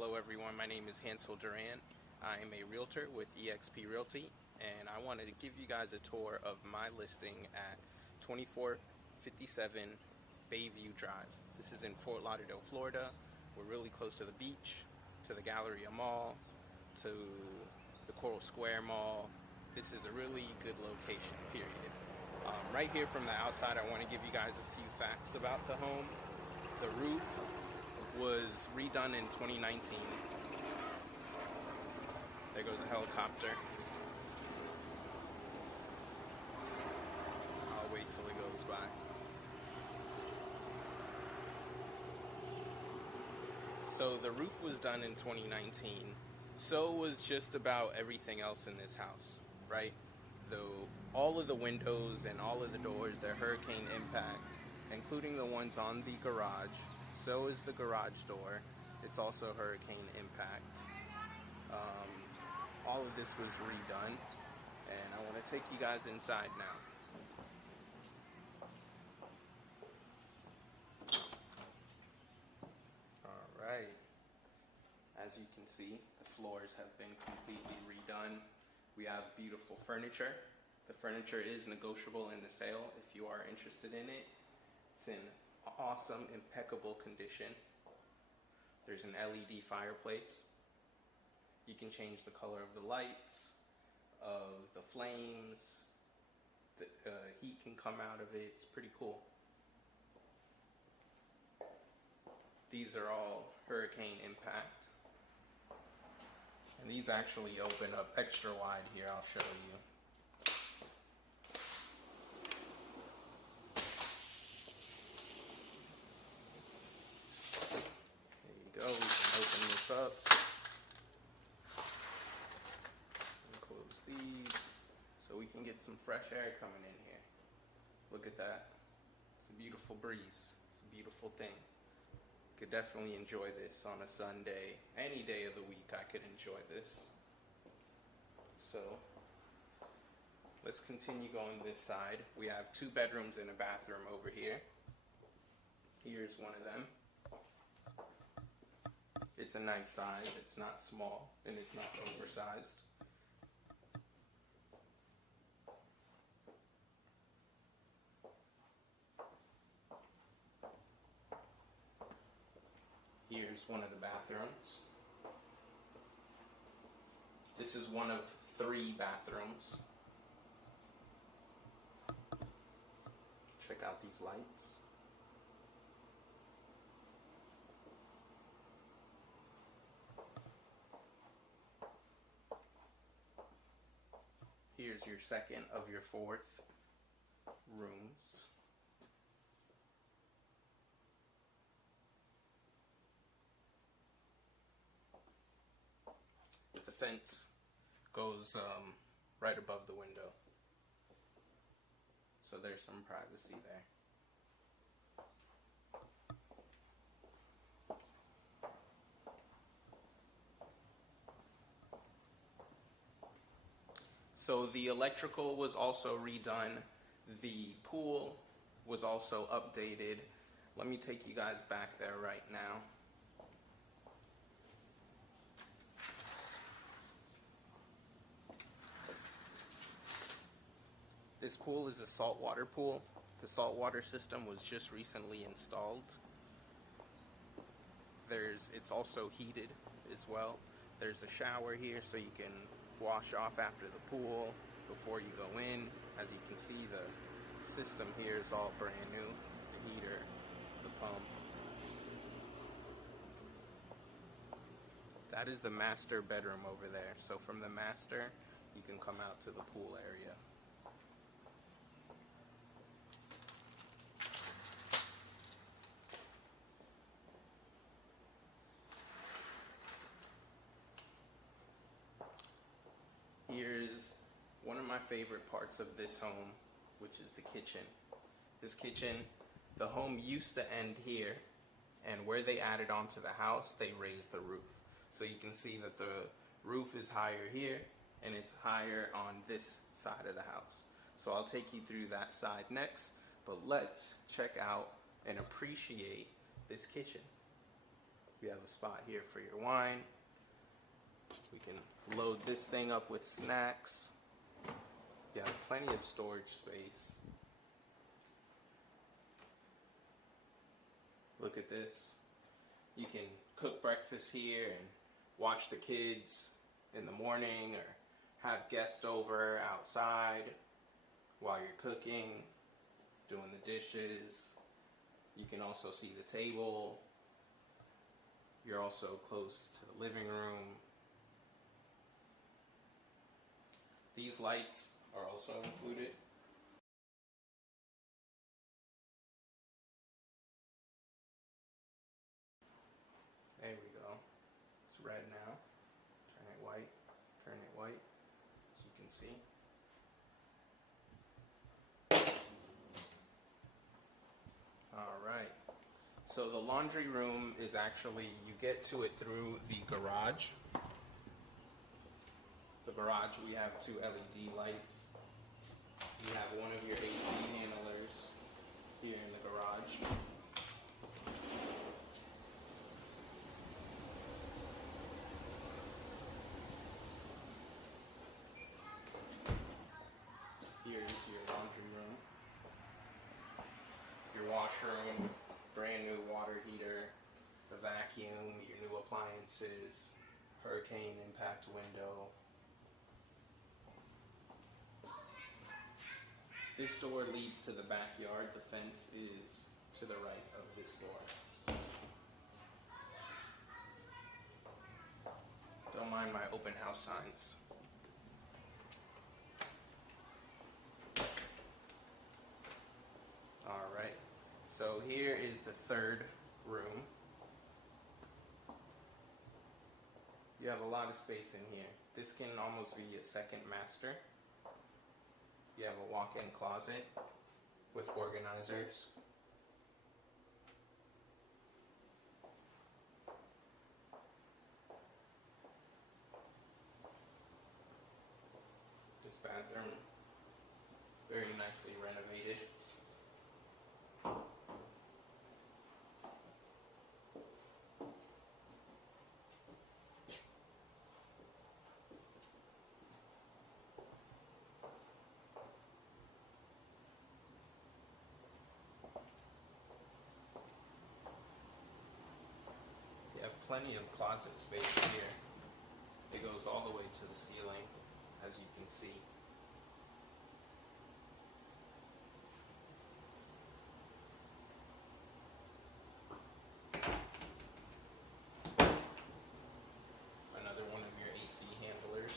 Hello everyone, my name is Hansel Duran. I am a realtor with eXp Realty, and I wanted to give you guys a tour of my listing at 2457 Bayview Drive. This is in Fort Lauderdale, Florida. We're really close to the beach, to the Galleria Mall, to the Coral Square Mall. This is a really good location, period. Right here from the outside, I want to give you guys a few facts about the home. The roof was redone in 2019. There goes a helicopter. I'll wait till it goes by. So the roof was done in 2019. So was just about everything else in this house, right? Though all of the windows and all of the doors, they're hurricane impact, including the ones on the garage. So is the garage door. It's also hurricane impact. All of this was redone, and I want to take you guys inside now. Alright, as you can see, the floors have been completely redone. We have beautiful furniture. The furniture is negotiable in the sale if you are interested in it. It's in awesome, impeccable condition. There's an LED fireplace. You can change the color of the lights, of the flames. The heat can come out of it. It's pretty cool. These are all hurricane impact. And these actually open up extra wide here. I'll show you. There you go. We can open this up. And close these so we can get some fresh air coming in here. Look at that. It's a beautiful breeze. It's a beautiful thing. Could definitely enjoy this on a Sunday. Any day of the week I could enjoy this. So let's continue going this side. We have 2 bedrooms and a bathroom over here. Here's one of them. It's a nice size. It's not small and it's not oversized. Here's one of the bathrooms. This is one of 3 bathrooms. Check out these lights. Here's your second of your 4th rooms. The fence goes right above the window, so there's some privacy there. So the electrical was also redone. The pool was also updated. Let me take you guys back there right now. This pool is a saltwater pool. The saltwater system was just recently installed. It's also heated as well. There's a shower here so you can wash off after the pool before you go in. As you can see, the system here is all brand new. The heater, the pump. That is the master bedroom over there. So from the master, you can come out to the pool area. Here's one of my favorite parts of this home, which is the kitchen. This kitchen, the home used to end here, and where they added onto the house, they raised the roof. So you can see that the roof is higher here, and it's higher on this side of the house. So I'll take you through that side next, but let's check out and appreciate this kitchen. We have a spot here for your wine. We can load this thing up with snacks. You have plenty of storage space. Look at this. You can cook breakfast here and watch the kids in the morning, or have guests over outside while you're cooking, doing the dishes. You can also see the table. You're also close to the living room. These lights are also included. There we go. It's red now. Turn it white. Turn it white, as you can see. Alright. So the laundry room is actually, you get to it through the garage. The garage, we have 2 LED lights. You have one of your AC handlers here in the garage. Here's your laundry room. Your washroom, brand new water heater, the vacuum, your new appliances, hurricane impact window. This door leads to the backyard. The fence is to the right of this door. Don't mind my open house signs. Alright, so here is the third room. You have a lot of space in here. This can almost be a second master. You have a walk-in closet with organizers. This bathroom, very nicely renovated. Plenty of closet space here. It goes all the way to the ceiling, as you can see. Another one of your AC handlers.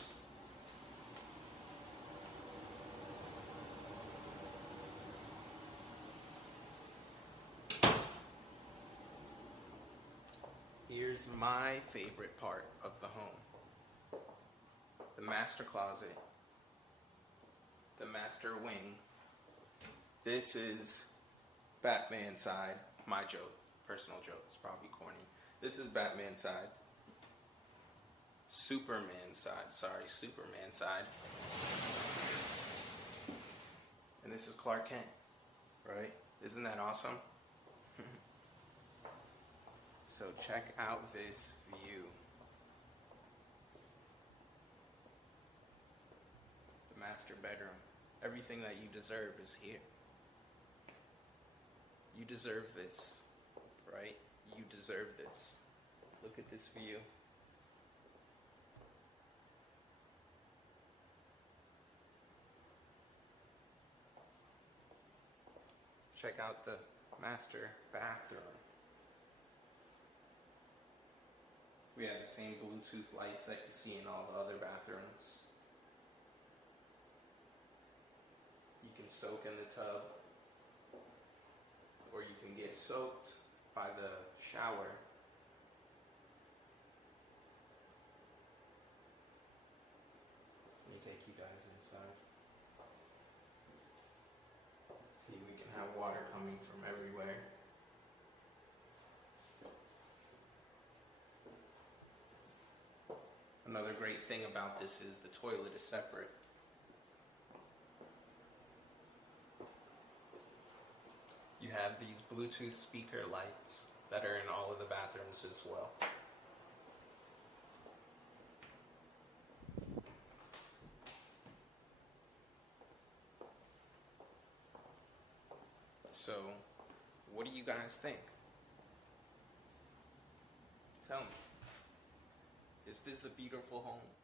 Here's my favorite part of the home. The master closet. The master wing. This is Batman side. My joke. Personal joke. It's probably corny. This is Batman side. Superman side. Sorry, Superman side. And this is Clark Kent. Right? Isn't that awesome? So check out this view. The master bedroom. Everything that you deserve is here. You deserve this, right? You deserve this. Look at this view. Check out the master bathroom. We have the same Bluetooth lights that you see in all the other bathrooms. You can soak in the tub, or you can get soaked by the shower. Let me take you guys inside. See, we can have water coming from everywhere. Another great thing about this is the toilet is separate. You have these Bluetooth speaker lights that are in all of the bathrooms as well. So, what do you guys think? Tell me. Is this a beautiful home?